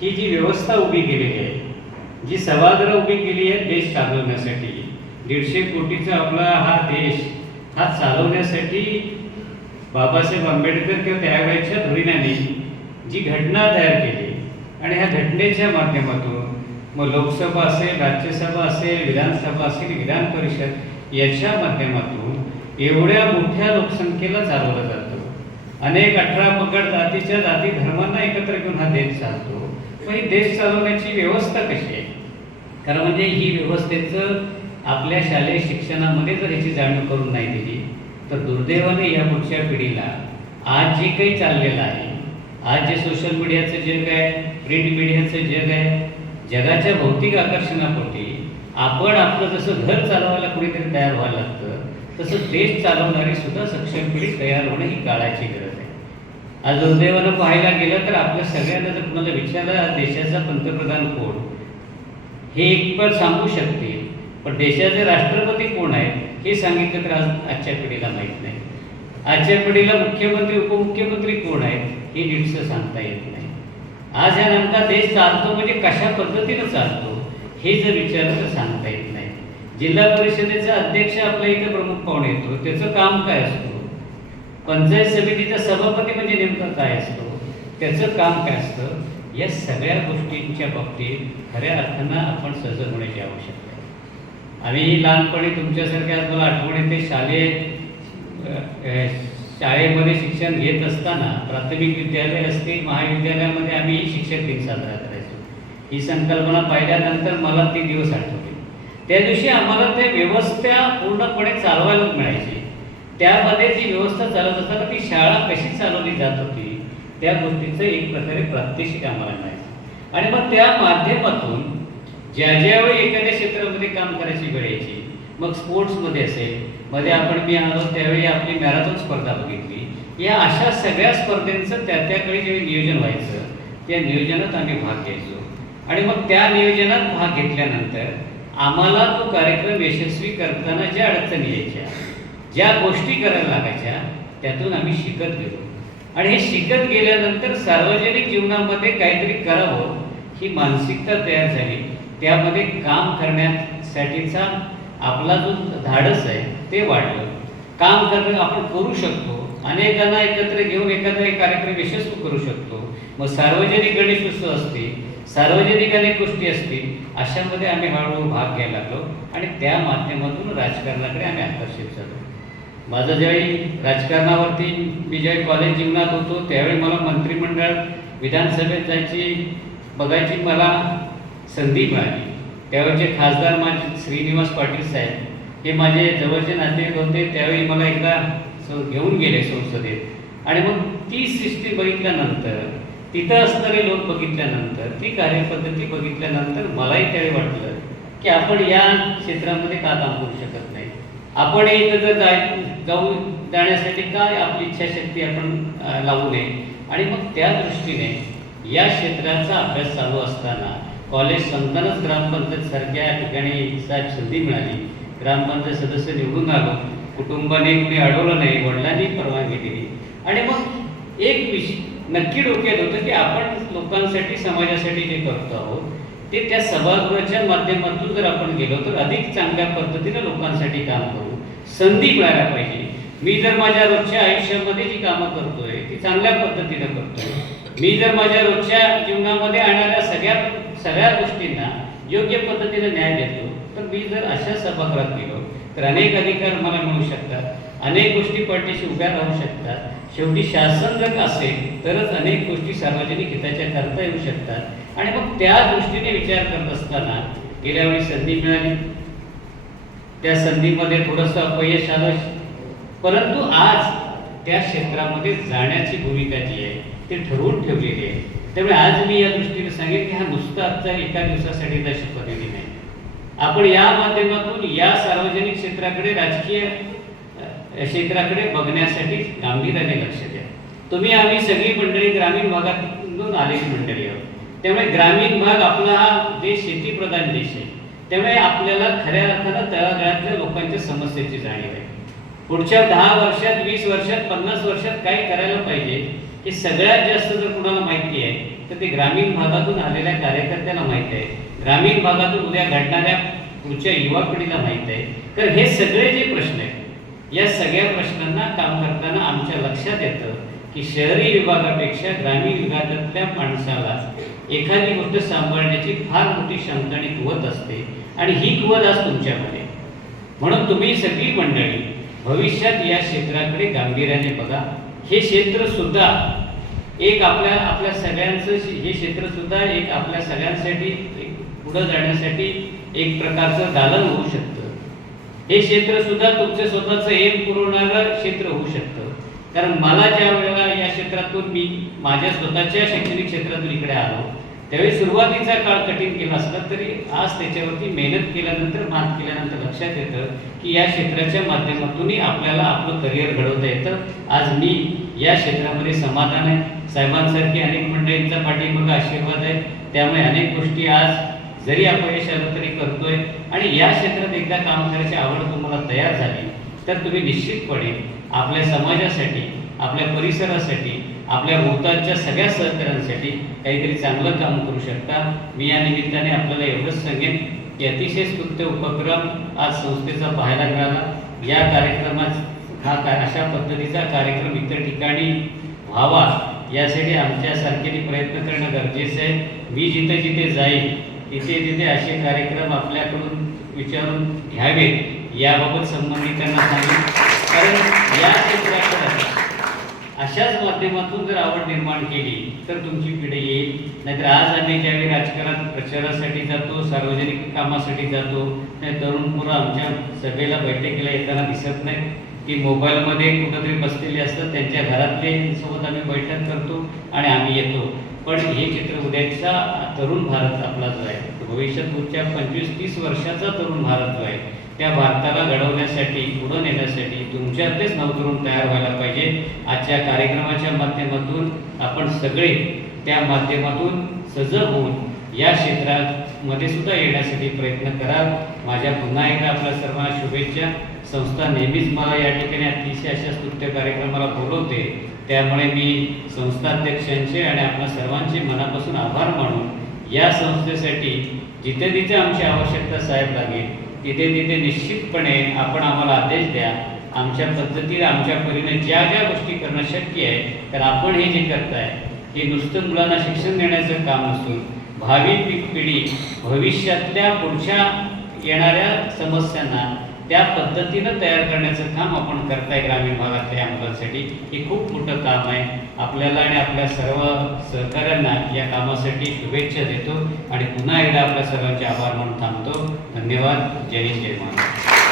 ही जी व्यवस्था उभी केलेली आहे, जी सभागृह उभी केली आहे देश चालवण्यासाठी, 150 कोटीचा आपला हा देश हा चालवण्यासाठी बाबासाहेब आंबेडकर किंवा त्यावेळेच्या धोरणाने जी घटना तयार केली आणि ह्या घटनेच्या माध्यमातून मग लोकसभा असेल, राज्यसभा असेल, विधानसभा असेल, विधान परिषद याच्या माध्यमातून एवढ्या मोठ्या लोकसंख्येला चालवलं जातं. अनेक 18 पगड जातीच्या जाती धर्मांना एकत्र घेऊन हा देश चालतो. पण ही देश चालवण्याची व्यवस्था कशी आहे? कारण म्हणजे ही व्यवस्थेचं आपल्या शालेय शिक्षणामध्ये जर ह्याची जाणीव करून नाही दिली तर दुर्दैवाने या पुढच्या पिढीला आज जे काही चाललेलं आहे, आज जे सोशल मीडियाचं जग आहे, प्रिंट मीडियाचं जग आहे, जगाच्या भौतिक आकर्षणापोटी आपण आपलं जसं घर चालवायला कुणीतरी तयार व्हायला लागतं, तसं देश चालवणारी सुद्धा सक्षम पिढी तयार होणं ही काळाची गरज आहे. आज दुर्दैवानं पाहायला गेलं तर आपल्या सगळ्यांना जर कुणाला विचारलं देशाचा पंतप्रधान कोण, हे एक पण सांगू शकतील, पण देशाचे राष्ट्रपती कोण आहेत हे सांगितलं तर आज आजच्या पिढीला माहीत नाही. आजच्या पिढीला मुख्यमंत्री उपमुख्यमंत्री कोण आहेत हे नीटसं सांगता येत नाही. आज हा नेमका देश चालतो म्हणजे कशा पद्धतीनं चालतो हे जर विचारलं तर सांगता येत नाही. जिल्हा परिषदेचा अध्यक्ष आपल्या इथं प्रमुख पाहुणे येतो, त्याचं काम काय असतो? पंचायत समितीचा सभापती म्हणजे नेमकं काय असतो, त्याचं काम काय असतं? या सगळ्या गोष्टींच्या बाबतीत खऱ्या अर्थानं आपण सजग होण्याची आवश्यकता आहे. आम्ही लहानपणी तुमच्यासारख्या आज मला आठवण येते, शाळेमध्ये शिक्षण घेत असताना प्राथमिक विद्यालय असतील, महाविद्यालयामध्ये आम्ही शिक्षक दिन साजरा करायचो. ही संकल्पना पाहिल्यानंतर मला ते दिवस आठवले. त्या दिवशी आम्हाला ते व्यवस्था पूर्णपणे चालवायला मिळायची. त्यामध्ये ती व्यवस्था चालवत असताना ती शाळा कशी चालवली जात होती त्या गोष्टीचं एक प्रकारे प्रात्यक्षिक आम्हाला मिळायचं. आणि मग त्या माध्यमातून ज्यावेळी एखाद्या क्षेत्रामध्ये काम करायची वेळ यायची, मग स्पोर्ट्समध्ये असेल, मध्ये मी आलो त्यावेळी आपली मॅरेथॉन स्पर्धा बघितली. या अशा सगळ्या स्पर्धेंचं त्यावेळी जे नियोजन व्हायचं त्या नियोजनात आम्ही भाग घ्यायचो. आणि मग त्या नियोजनात भाग घेतल्यानंतर आम्हाला तो कार्यक्रम यशस्वी करताना ज्या अडचणी यायच्या, ज्या गोष्टी करायला लागायच्या, त्यातून आम्ही शिकत गेलो. आणि हे शिकत गेल्यानंतर सार्वजनिक जीवनामध्ये काहीतरी करावं ही मानसिकता तयार झाली. त्यामध्ये काम करण्यासाठीचा आपला जो धाडस आहे ते वाढलं. काम करणं आपण करू शकतो, अनेकांना एकत्र घेऊन एखादा एक कार्यक्रम यशस्वी करू शकतो. मग सार्वजनिक गणेशोत्सव असतील, सार्वजनिक अनेक गोष्टी असतील, अशामध्ये आम्ही हळूहळू भाग घ्यायला लागलो आणि त्या माध्यमातून राजकारणाकडे आम्ही आकर्षित झालो. माझं ज्यावेळी राजकारणावरती मी ज्यावेळी कॉलेज जीवनात होतो त्यावेळी मला मंत्रिमंडळ विधानसभेत बघायची मला संधी मिळाली. त्यावेळेचे खासदार माझे श्रीनिवास पाटील साहेब हे माझे जवळचे नातेवाईक होते. त्यावेळी मला एकदा घेऊन गेले संसदेत आणि मग ती सृष्टी बघितल्यानंतर, तिथं असणारे लोक बघितल्यानंतर, ती कार्यपद्धती बघितल्यानंतर मलाही त्यावेळी वाटलं की आपण या क्षेत्रामध्ये का काम करू शकत नाही. आपण इथं जर जाण्यासाठी काय आपली इच्छाशक्ती आपण लावू नये. आणि मग त्या दृष्टीने या क्षेत्राचा अभ्यास चालू असताना कॉलेज संपतानाच ग्रामपंचायतसारख्या ठिकाणी संधी मिळाली. ग्रामपंचायत सदस्य निवडून आलो. कुटुंबाने कुणी अडवलं नाही, वडिलांनी परवानगी दिली. आणि मग एक नक्की डोक्यात होतं की आपण लोकांसाठी, समाजासाठी जे करतो आहोत ते त्या सभागृहाच्या माध्यमातून जर आपण गेलो तर अधिक चांगल्या पद्धतीने लोकांसाठी काम करू. संधी मिळायला पाहिजे. मी जर माझ्या रोजच्या आयुष्यामध्ये जी कामं करतोय ती चांगल्या पद्धतीने करतोय, मी जर माझ्या रोजच्या जीवनामध्ये आणणाऱ्या सगळ्या गोष्टींना योग्य पद्धतीने न्याय देतो, तर मी जर अशा सभागृहात गेलो तर अनेक अधिकार मला मिळू शकतात, अनेक गोष्टी पाठीशी उभ्या राहू शकतात. शेवटी शासन जर असेल तरच अनेक गोष्टी सार्वजनिक हिताच्या करता येऊ शकतात. आणि मग त्या दृष्टीने विचार करत असताना गेल्या वेळी संधी मिळाली, त्या संधीमध्ये थोडंसं अपयश आलं, परंतु आज त्या क्षेत्रामध्ये जाण्याची भूमिका जी आहे ती ठरवून ठेवलेली आहे. त्यामुळे आज मी या दृष्टीने सांगेन की हा नुसता आजचा एका दिवसासाठीचा शपथविधी नाही. आपण या माध्यमातून या सार्वजनिक क्षेत्राकडे, राजकीय क्षेत्राकडे बघण्यासाठी गांभीर्याने लक्ष द्या. आम्ही सगळी मंडळी ग्रामीण भागातून आलेली मंडळी आहोत. त्यामुळे ग्रामीण भाग आपला हा देश शेतीप्रधान देश आहे. त्यामुळे आपल्याला खऱ्या अर्थानं तळागाळातल्या लोकांच्या समस्येची जाणीव आहे. पुढच्या 10 वर्षात, 20 वर्षात, 50 वर्षात काय करायला पाहिजे हे सगळ्यात जास्त जर कुणाला माहिती आहे तर ते ग्रामीण भागातून आलेल्या कार्यकर्त्यांना माहीत आहे, ग्रामीण भागातून उद्या घडणाऱ्या पुढच्या युवा पिढीला माहीत आहे. तर हे सगळे जे प्रश्न आहेत, या सगळ्या प्रश्नांना काम करताना आमच्या लक्षात येतं की शहरी विभागापेक्षा ग्रामीण विभागातल्या माणसाला एखादी गोष्ट सांभाळण्याची फार मोठी क्षमता आणि कुवत असते, आणि ही कुवत आज तुमच्यामध्ये. म्हणून तुम्ही सगळी मंडळी भविष्यात या क्षेत्राकडे गांभीर्याने बघा. हे क्षेत्र सुद्धा एक आपल्या सगळ्यांचं, हे क्षेत्र सुद्धा एक आपल्या सगळ्यांसाठी पुढे जाण्यासाठी एक प्रकारचं दालन होऊ शकतं. हे क्षेत्र सुद्धा तुमचं स्वतःचं एम पुरवणारं क्षेत्र होऊ शकतं. कारण मला ज्या वेळेला या क्षेत्रातून मी माझ्या स्वतःच्या शैक्षणिक क्षेत्रातून इकडे आलो, त्यावेळी सुरुवातीचा काळ कठीण केला असला तरी आज त्याच्यावरती मेहनत केल्यानंतर, मात केल्यानंतर लक्षात येतं की या क्षेत्राच्या माध्यमातूनही आपल्याला आपलं करिअर घडवता येतं. आज मी या क्षेत्रामध्ये समाधान आहे. साहेबांसारखी अनेक मंडळींचा पाठीमागे आशीर्वाद आहे. त्यामुळे अनेक गोष्टी आज जरी अपयश आलं तरी करतोय. आणि या क्षेत्रात एकदा काम करायची आवड तुम्हाला तयार झाली तर तुम्ही निश्चितपणे आपल्या समाजासाठी, आपल्या परिसरासाठी, आपल्या भोवतालच्या सगळ्या सहकाऱ्यांसाठी काहीतरी चांगलं काम करू शकता. मी या निमित्ताने आपल्याला एवढंच सांगेन की अतिशय स्तुत्य उपक्रम आज संस्थेचा पाहायला मिळाला. या कार्यक्रमात अशा पद्धतीचा कार्यक्रम इतर ठिकाणी व्हावा यासाठी आमच्यासारख्याने प्रयत्न करणं गरजेचं आहे. मी जिथे जिथे जाईल तिथे तिथे असे कार्यक्रम आपल्याकडून विचारून घ्यावेत याबाबत संबंधितांना सांगेन. कारण या क्षेत्राकडे अशाच माध्यमातून जर आवड निर्माण केली तर तुमची पिढी येईल. नाहीतर आज आम्ही ज्यावेळी राजकारणात प्रचारासाठी जातो, सार्वजनिक कामासाठी जातो, त्या तरुण मुलं आमच्या सभेला बैठकीला येताना दिसत नाही. ती मोबाईलमध्ये कुठंतरी बसलेली असतात, त्यांच्या घरातले सोबत आम्ही बैठक करतो आणि आम्ही येतो. पण हे चित्र उद्याचा तरुण भारत आपला जो आहे, भविष्यात पुढच्या 25-30 वर्षाचा तरुण भारत जो आहे, त्या भारताला घडवण्यासाठी, पुढे नेण्यासाठी तुमच्यातलेच नवतरुण तयार व्हायला पाहिजे. आजच्या कार्यक्रमाच्या माध्यमातून आपण सगळे त्या माध्यमातून सजग होऊन या क्षेत्रामध्ये सुद्धा येण्यासाठी प्रयत्न करा. माझ्या पुन्हा एकदा आपल्या सर्वांना शुभेच्छा. संस्था नेहमीच मला या ठिकाणी अतिशय अशा स्तुत्य कार्यक्रमाला बोलवते, त्यामुळे मी संस्थाध्यक्षांचे आणि आपल्या सर्वांचे मनापासून आभार मानून या संस्थेसाठी जिथे जिथे आमची आवश्यकता साहेब लागेल तिथे तिथे निश्चितपणे आपण आम्हाला आदेश द्या. आमच्या पद्धतीने, आमच्या परीने ज्या ज्या गोष्टी करणं शक्य आहे, तर आपण हे जे करताय हे नुसतं मुलांना शिक्षण देण्याचं काम नसून भावी पिढी, भविष्यातल्या पुढच्या येणाऱ्या समस्यांना त्या पद्धतीनं तयार करण्याचं काम आपण करताय. ग्रामीण भागातल्या या मुलांसाठी हे खूप मोठं काम आहे. आपल्याला आणि आपल्या सर्व सहकाऱ्यांना या कामासाठी शुभेच्छा देतो आणि पुन्हा एकदा आपल्या सर्वांचे आभार मानून थांबतो. धन्यवाद. जय हिंद, जय महाराष्ट्र.